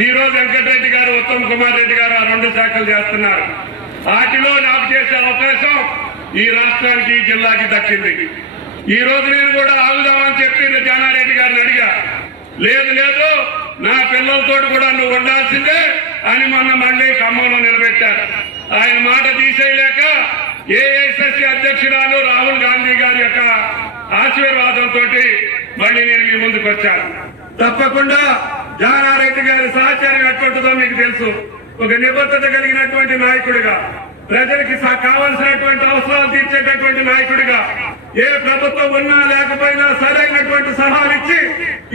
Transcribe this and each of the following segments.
ఈ రోజు వెంకటరెడ్డి గారు, ఉత్తమ్ కుమార్ రెడ్డి గారు ఆ 2 శాఖలు చేస్తున్నారు. వాటిలో నాకు చేసే అవకాశం ఈ రాష్ట్రానికి, ఈ జిల్లాకి దక్కింది. ఈ రోజు నేను కూడా ఆగుదామని చెప్పి జానారెడ్డి గారిని అడిగా. లేదు నా పిల్లలతో కూడా నువ్వు ఉండాల్సిందే అని మొన్న మళ్ళీ ఖమ్మంలో నిలబెట్టారు. ఆయన మాట తీసేయలేక ఏఐసిసి అధ్యక్షురాలు రాహుల్ గాంధీ గారి యొక్క ఆశీర్వాదంతో మళ్ళీ నేను మీ ముందుకు వచ్చాను. తప్పకుండా జానారెడ్డి గారి సహచర్యం ఎట్టుంటుందో మీకు తెలుసు. ఒక నిబద్ధత కలిగినటువంటి నాయకుడిగా, ప్రజలకి కావాల్సినటువంటి అవసరాలు తీర్చేటటువంటి నాయకుడిగా, ఏ ప్రభుత్వం ఉన్నా లేకపోయినా సరైనటువంటి సలహాలు ఇచ్చి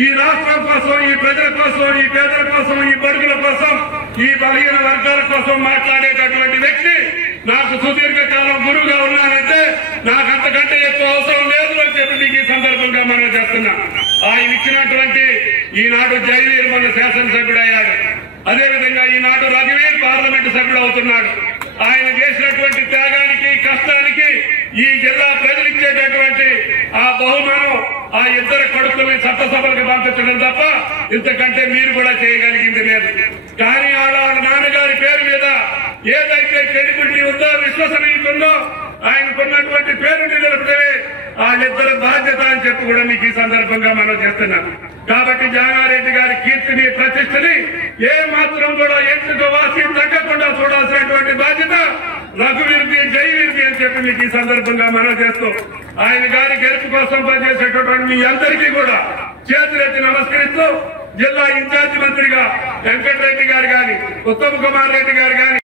ఈ రాష్ట్రం కోసం, ఈ ప్రజల కోసం, ఈ పేదల కోసం, ఈ బడుగుల కోసం, ఈ బలహీన వర్గాల కోసం మాట్లాడేటటువంటి వ్యక్తి నాకు సుదీర్ఘకాలం గురువుగా ఉన్నానంటే నాకు అంతకంటే ఎక్కువ అవసరం లేదు అని చెప్పి మీకు ఈ సందర్భంగా మనం చేస్తున్నా. ఆయన ఇచ్చినటువంటి ఈనాడు జయవీర్ మన శాసనసభ్యుడయ్యాడు. అదేవిధంగా ఈనాడు రఘువీర్ పార్లమెంటు సభ్యుడు అవుతున్నాడు. ఆయన చేసినటువంటి త్యాగానికి, కష్టానికి ఈ జిల్లా ప్రజలు ఇచ్చేటటువంటి ఆ బహుమానం ఆ 2 కొడుకుల్ని చట్టసభలకు పంపించడం తప్ప ఇంతకంటే మీరు కూడా చేయగలిగింది లేదు. కానీ వాళ్ళ నాన్నగారి పేరు మీద ఏదైతే క్రెడిబిలిటీ ఉందో, విశ్వసనీయత ఉందో, ఆయనకున్నటువంటి పేరుని నిలబడే వాళ్ళిద్దరు బాధ్యత అని చెప్పి కూడా మీకు ఈ సందర్భంగా మనం చేస్తున్నాం. కాబట్టి జానారెడ్డి గారి కీర్తిని, ప్రతిష్టని ఏ మాత్రం కూడా ఎందుకు వాసి తగ్గకుండా చూడాల్సినటువంటి బాధ్యత రఘువీర్ది, జయవీర్ది అని చెప్పి మీకు ఈ సందర్భంగా మనం చేస్తూ ఆయన గారి గెలుపు కోసం పనిచేసేటటువంటి మీ అందరికీ కూడా చేతులెత్తి నమస్కరిస్తూ జిల్లా ఇన్ఛార్జి మంత్రిగా వెంకటరెడ్డి గారు గాని, ఉత్తమ్ కుమార్ రెడ్డి గారు గాని